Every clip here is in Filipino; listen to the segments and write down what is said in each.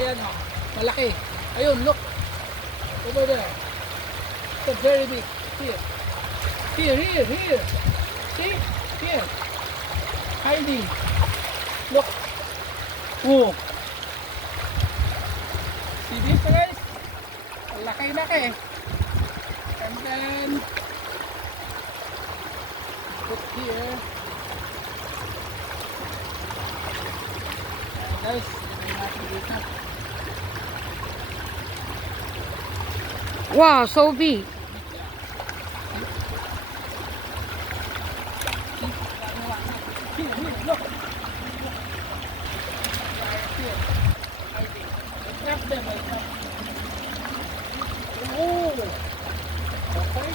Ayan o. Malaki. Ayun, look. Over there. It's very big. Here. Here. See? Here. Hiding. Look. Oh. See this guys? Laki. And then put here. Guys, ito natin dito. Wow, so big. Here, look. Here. Hiding. Trap them, I trap. Oh! Okay.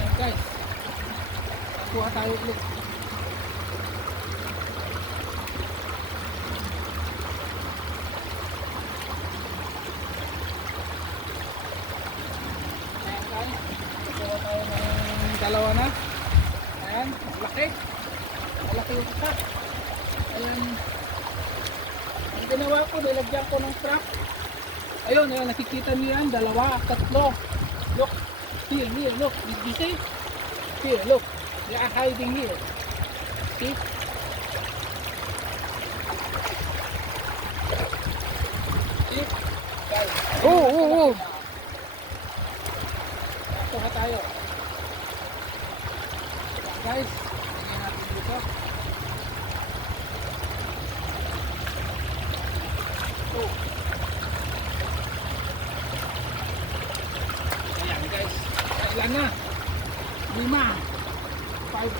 And guys, kuha tayo ulit. Ayan guys, kuha tayo ng dalawa na. Ayan, laki. Malaki yung isa. Ayan. Ang ginawa ko, nilagyan ko ng trap. Ayun, nakikita niyo yan, dalawa, tatlo. Look, here, look. Did you see? Here, look. They are hiding here. See? See? Guys. Oh. Kuha tayo. Guys, tingnan natin dito. Oh. Ayan guys. Ilan na? 5. 5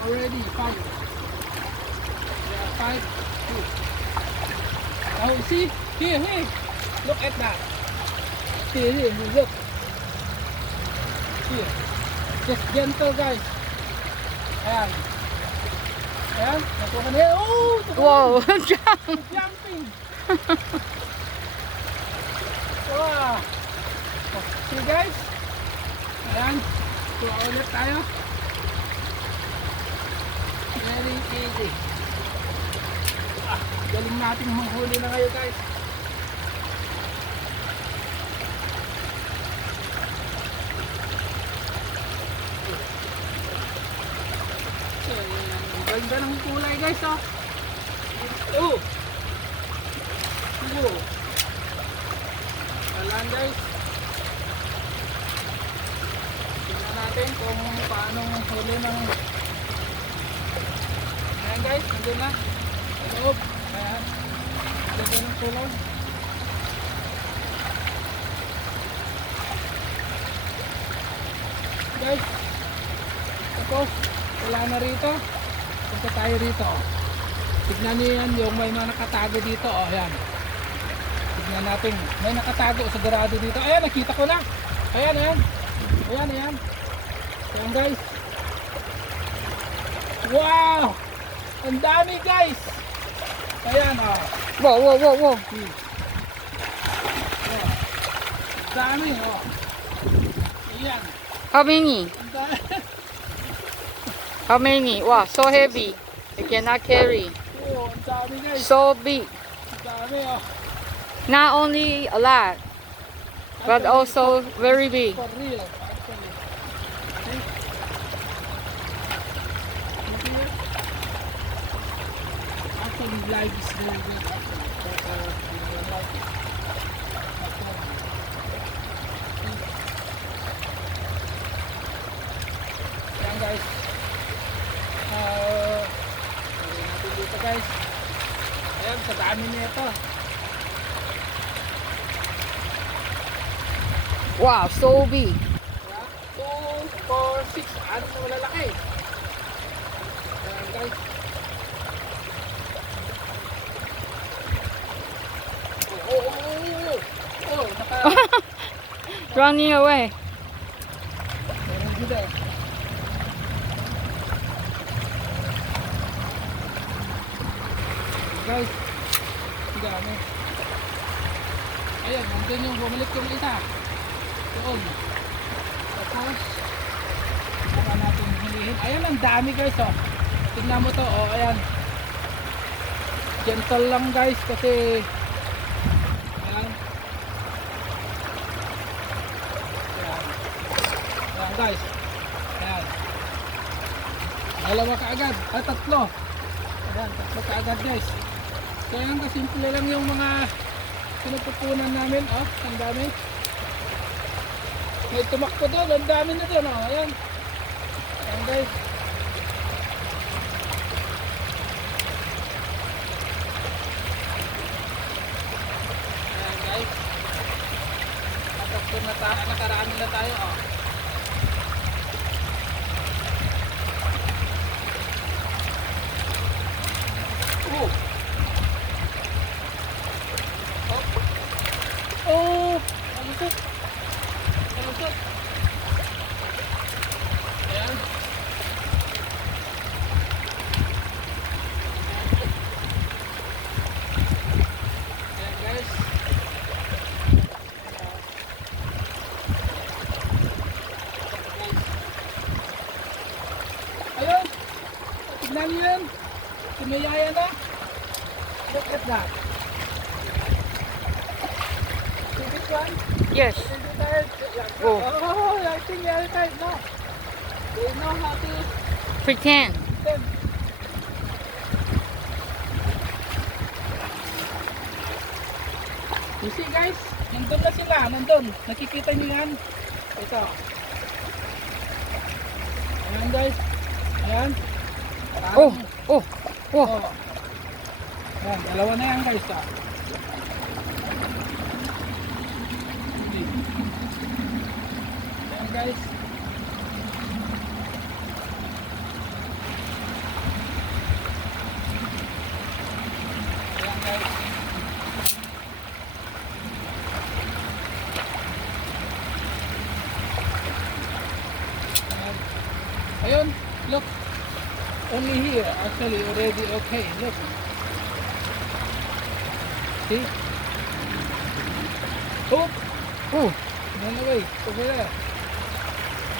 already. 5. There are 5. 2. Oh, see? Here. Look at that. Here. Look. Here. Just gentle guys. Ayan. Nakuha na yan. Oh! Wow. Jumping. Wow. Oh, see guys? Ayan. Kuha ulit tayo. Very easy. Galing natin manghuli na kayo guys. Ang ganda ng kulay guys oh. Oh. Ayan guys. Tingnan natin kung paano huli ng. Ayan guys, nandun na. Sa loob. Ayan. Ganda ng kulay. Guys. Tapos, wala na rito. Punta tayo rito. Tignan niyo yan yung may mga nakatago dito. Oh, ayan. Tignan natin. May nakatago sigurado dito. Ayan, nakita ko na. Ayan. Ayan guys. Wow! Ang dami guys. Ayan oh. Wow. Ang dami oh. Ayan. How many? Ang dami. How many? Wow, so heavy. I cannot carry. Oh, ang dami guys. So big. Ang dami oh. Not only a lot, but also very big. For real, actually. See? Here. Actually, live is very good. Actually, but you don't like it. Ayan guys. Lagyan natin dito guys. Ayan, sa dami nito. Wow, so big. 2, 4, 6. Ano na malalaki? Ayan guys. Oh, naka... Running away. Meron dito eh. Guys, ang dami. Ayan, nandun yung bumalik yung isa. Doon. Tapos, saka natin hulihin. Ayan, ang dami guys oh. Tignan mo to oh, ayan. Gentle lang guys kasi guys. Ayan. Dalawa kaagad. Tatlo. Ayan, tatlo kaagad guys. So ayan, kasimple lang yung mga pinupupunan namin. Oh, ang dami. May tumakbo doon. Ang dami na doon. Oh, ayan. Ayan guys. Ayan guys. Natakbo na tayo. Nakarami na tayo. Oh. Oh. Oh. Malusot. Malusot. Ayan. Ayan guys. Ayun. Tignan niyo yan. Sumayaya na. Look at that. See this one? Yes. They do that. Oh. Oh, I think they are right now. They know how to Pretend. them. You see guys? Nandun na sila. Nandun. Nakikita niyo yan? Ito. Ayan guys. Ayan. Oh, oh, oh. Oh. Ayan, dalawa na yan guys. Ah. Ayan guys. Ayan guys. Ayan. Ayun, look. Only here, actually already okay. Look. See? Oh, Oh, run away. Over there.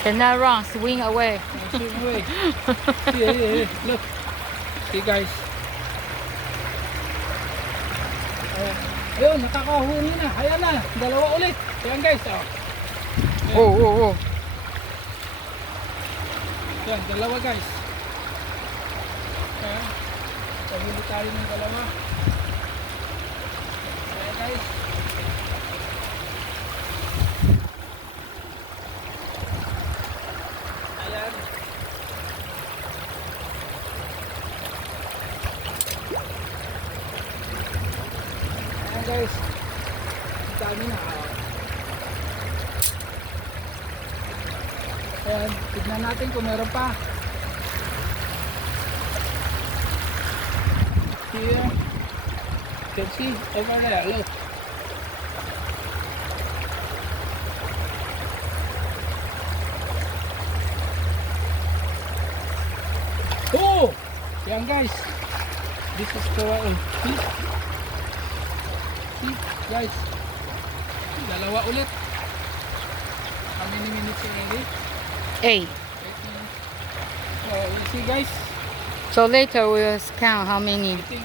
cannot run, swing away. Swim away. Here, here, here. Look. See guys. Ayan. Ayun, nakakahuli na. Ayan na. Dalawa ulit. Ayan guys. Oh. Ayan. Oh, oh, oh. Ayan, dalawa guys. Ayan. Pahuli tayo ng dalawa. Ayan guys. Ayan. Ayan guys. Ang dami na. Ayan, tignan natin kung meron pa. Here. You can see over there, look. Oh! Yan guys. This is the one. See? See, guys. Dalawa ulit. How many minutes already? 8. 8 minutes. Oh, you see guys? So later we'll count how many. I think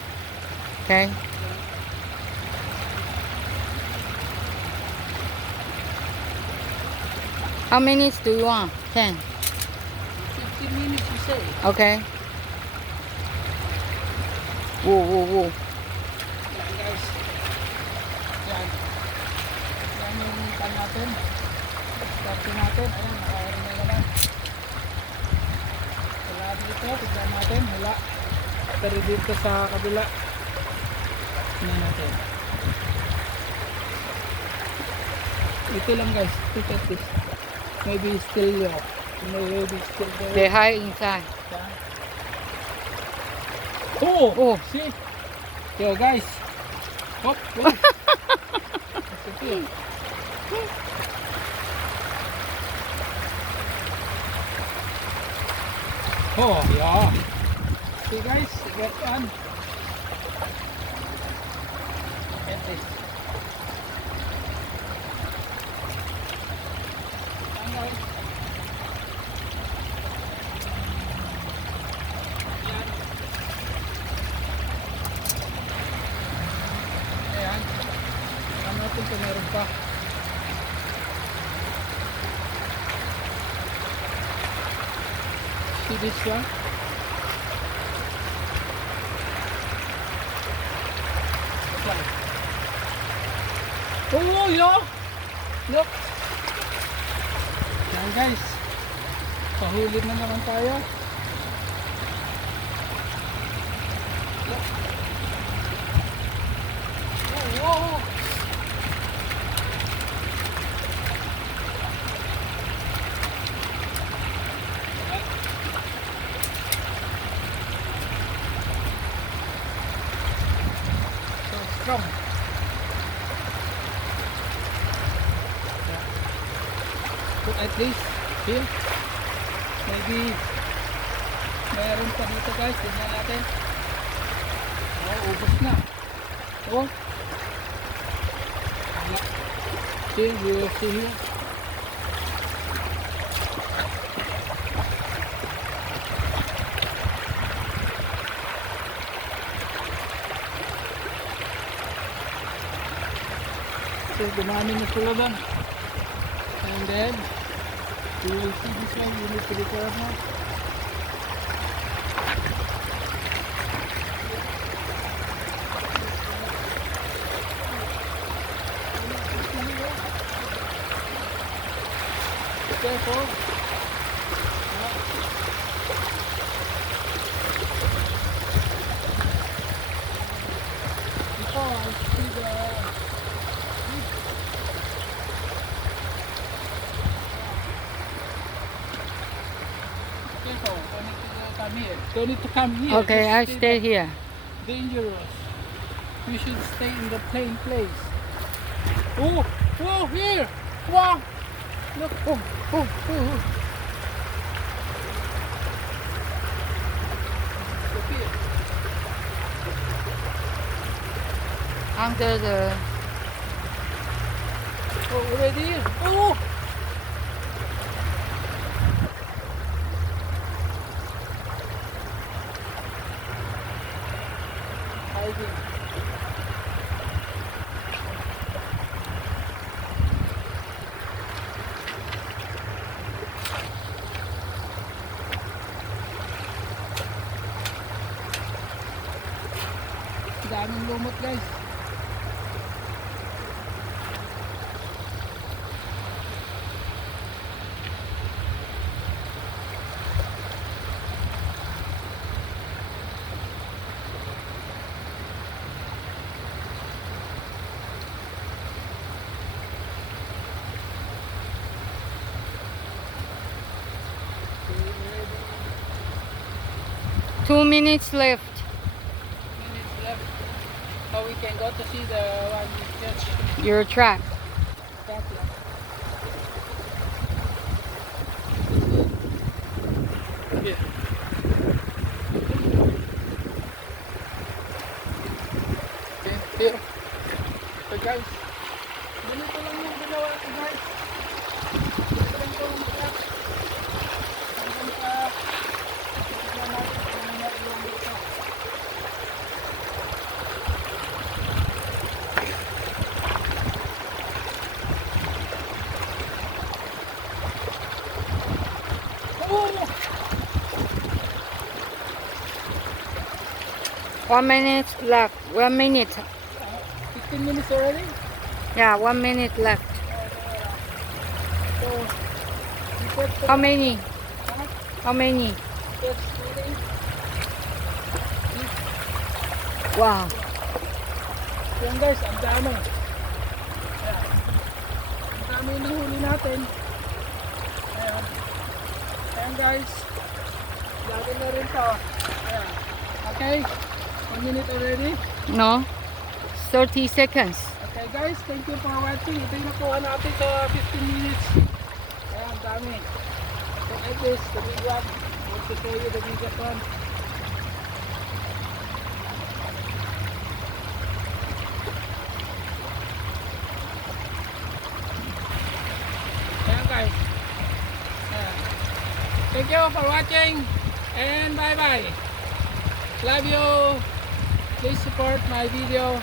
Okay. How many do you want? 10. 15 minutes you say. Okay. Whoa, whoa, whoa. Yan guys. Yan. Yan yung pan natin. Start natin. Ayan, nakawarin na naman. Wala dito. Tignan natin. Wala. Pero dito sa kabila. Tignan natin. Ito lang guys. Look at this. Maybe still there. Maybe still there. They hide inside. Yan. Oh! Oh. See? Yo guys. Hop. Wait. It's okay. Oh, yeah. See guys, you get one. Get this. Yan guys. Yan. Ayan. Tingnan natin kung meron pa. see this one? Oh, yo! Look! Yan guys. Pahuli na naman tayo. Look. Oh, oh. So strong. Put at least here. Maybe mayroon pa dito guys. Tignan natin. Oh, ubos na. Oh. Wala. See, you will see here. So, dumami na sila ba? And then, you will see this one, you need to be careful. Be careful. Before I see the careful, don't need to come here. Don't need to come here. Okay, I Just stay here. dangerous. We should stay in the plain place. Oh, oh, here! Wow! Look, oh, oh, oh. Look here. Under the Oh, already here. Oh! Hiding. Daming lumot guys. Two minutes left. Minutes left. So we can go to see the one we catch. Your track. Yeah. Okay, here. So guys, ganito lang yung ginawa ko guys. Ganito lang yung track. Hanggang sa tignan natin kung ano yung dito. Oh! 1 minute left. 1 minute. 15 minutes already? Yeah, 1 minute left. So, we put How many? Huh? How many? That's really Wow. yan guys, ang dami. Ayan. Ang dami yung nahuli natin. Ayan. Ayan guys. Lagi na rin to. Ayan. Okay. 1 minute already. No? 30 seconds. Okay guys, thank you for watching. Ito yung nakuha natin sa 15 minutes. Ayan, ang dami. So at least, the big one. I want to show you the biggest one. Ayan guys. Ayan. Thank you for watching. And bye bye. Love you. Please support my video.